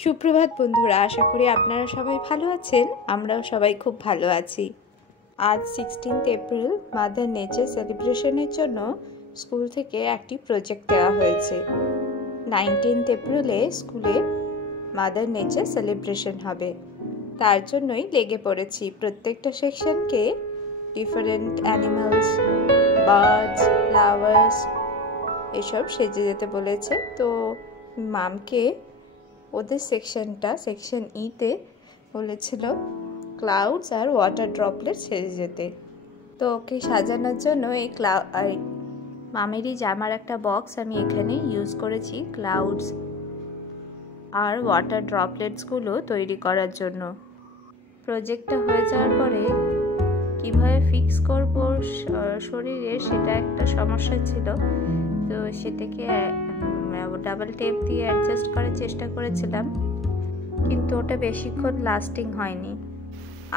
সুপ্রভাত বন্ধুরা, আশা করি আপনারা সবাই ভালো আছেন। আমরাও সবাই খুব ভালো আছি। আজ 16th এপ্রিল মাদার নেচার সেলিব্রেশনের জন্য স্কুল থেকে একটি প্রজেক্ট দেওয়া হয়েছে। 19th এপ্রিলে স্কুলে মাদার নেচার সেলিব্রেশন হবে, তার জন্যই লেগে পড়েছি। প্রত্যেকটা সেকশনকে ডিফারেন্ট অ্যানিমালস, বার্ডস, ফ্লাওয়ার্স এসব সেজে যেতে বলেছে। তো মামকে ওদের সেকশন ইতে বলেছিল ক্লাউডস আর ওয়াটার ড্রপলেট সেজে যেতে। তো ওকে সাজানোর জন্য এই মামেরই জামার একটা বক্স আমি এখানে ইউজ করেছি ক্লাউডস আর ওয়াটার ড্রপলেটসগুলো তৈরি করার জন্য। প্রজেক্টটা হয়ে যাওয়ার পরে কীভাবে ফিক্স করব শরীরে, সেটা একটা সমস্যা ছিল। তো সেটাকে ডাবল টেপ দিয়ে অ্যাডজাস্ট করার চেষ্টা করেছিলাম, কিন্তু ওটা বেশিক্ষণ লাস্টিং হয়নি।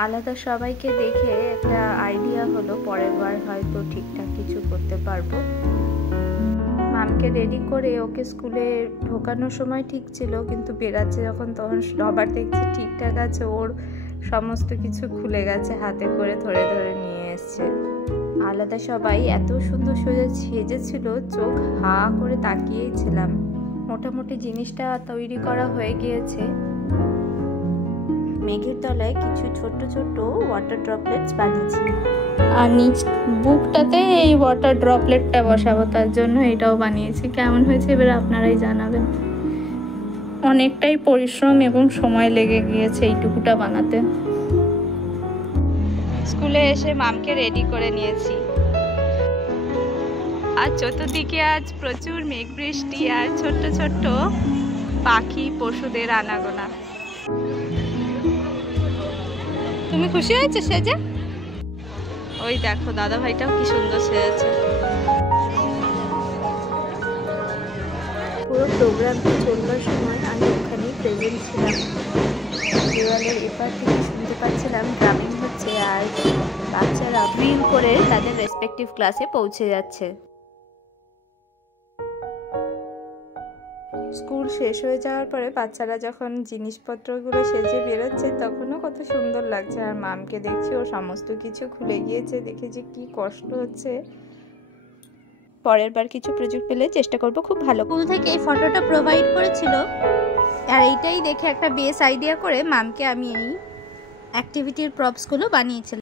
আলাদা সবাইকে দেখে একটা আইডিয়া হলো, পরের বার হয়তো ঠিকঠাক কিছু করতে পারবো। মামকে রেডি করে ওকে স্কুলে ঢোকানোর সময় ঠিক ছিল, কিন্তু বেরাচ্ছে যখন তখন আবার দেখছি ঠিকঠাক আছে, ওর সমস্ত কিছু খুলে গেছে, হাতে করে ধরে ধরে নিয়ে এসছে। আলাদা সবাই এত সুন্দর সেজেছিল, চোখ হা করে তাকিয়েই ছিলাম। মোটামুটি জিনিসটা তৈরি করা হয়ে গিয়েছে। মেঘের তলায় কিছু ছোট্ট ছোট্ট ওয়াটার ড্রপলেটস বানিয়েছি, আর নিচ বুকটাতে এই ওয়াটার ড্রপলেটটা বসাবো, তার জন্য এটাও বানিয়েছি। কেমন হয়েছে এবার আপনারাই জানাবেন। অনেকটাই পরিশ্রম এবং সময় লেগে গিয়েছে এইটুকুটা বানাতে। স্কুলে এসে মামকে রেডি করে নিয়েছি। আর চতুর্দিকে আজ প্রচুর মেঘ বৃষ্টি আর ছোট্ট ছোট্ট পাখি পশুদের আনাগোনা। তুমি খুশি হয়েছে সেজে? ওই দেখো দাদা ভাইটাও কি সুন্দর সেজেছে। পুরো প্রোগ্রামটা চলবার সময় আমি ওখানেই প্রেজেন্ট ছিলাম। দেওয়ালের এপার থেকে শুনতে পাচ্ছিলাম ড্রামিং হচ্ছে, আর বাচ্চারা ড্রিল করে তাদের রেসপেক্টিভ ক্লাসে পৌঁছে যাচ্ছে। স্কুল শেষ হয়ে যাওয়ার পরে বাচ্চারা যখন জিনিসপত্রগুলো সেজে বেরোচ্ছে, তখনও কত সুন্দর লাগছে। আর মামকে দেখছি ও সমস্ত কিছু খুলে গিয়েছে, দেখে যে কি কষ্ট হচ্ছে। পরের বার কিছু প্রজেক্ট পেলে চেষ্টা করব খুব ভালো। স্কুল থেকে এই ফটোটা প্রোভাইড করেছিল, আর এইটাই দেখে একটা বেস আইডিয়া করে মামকে আমি এই অ্যাক্টিভিটির প্রপসগুলো বানিয়েছিলাম।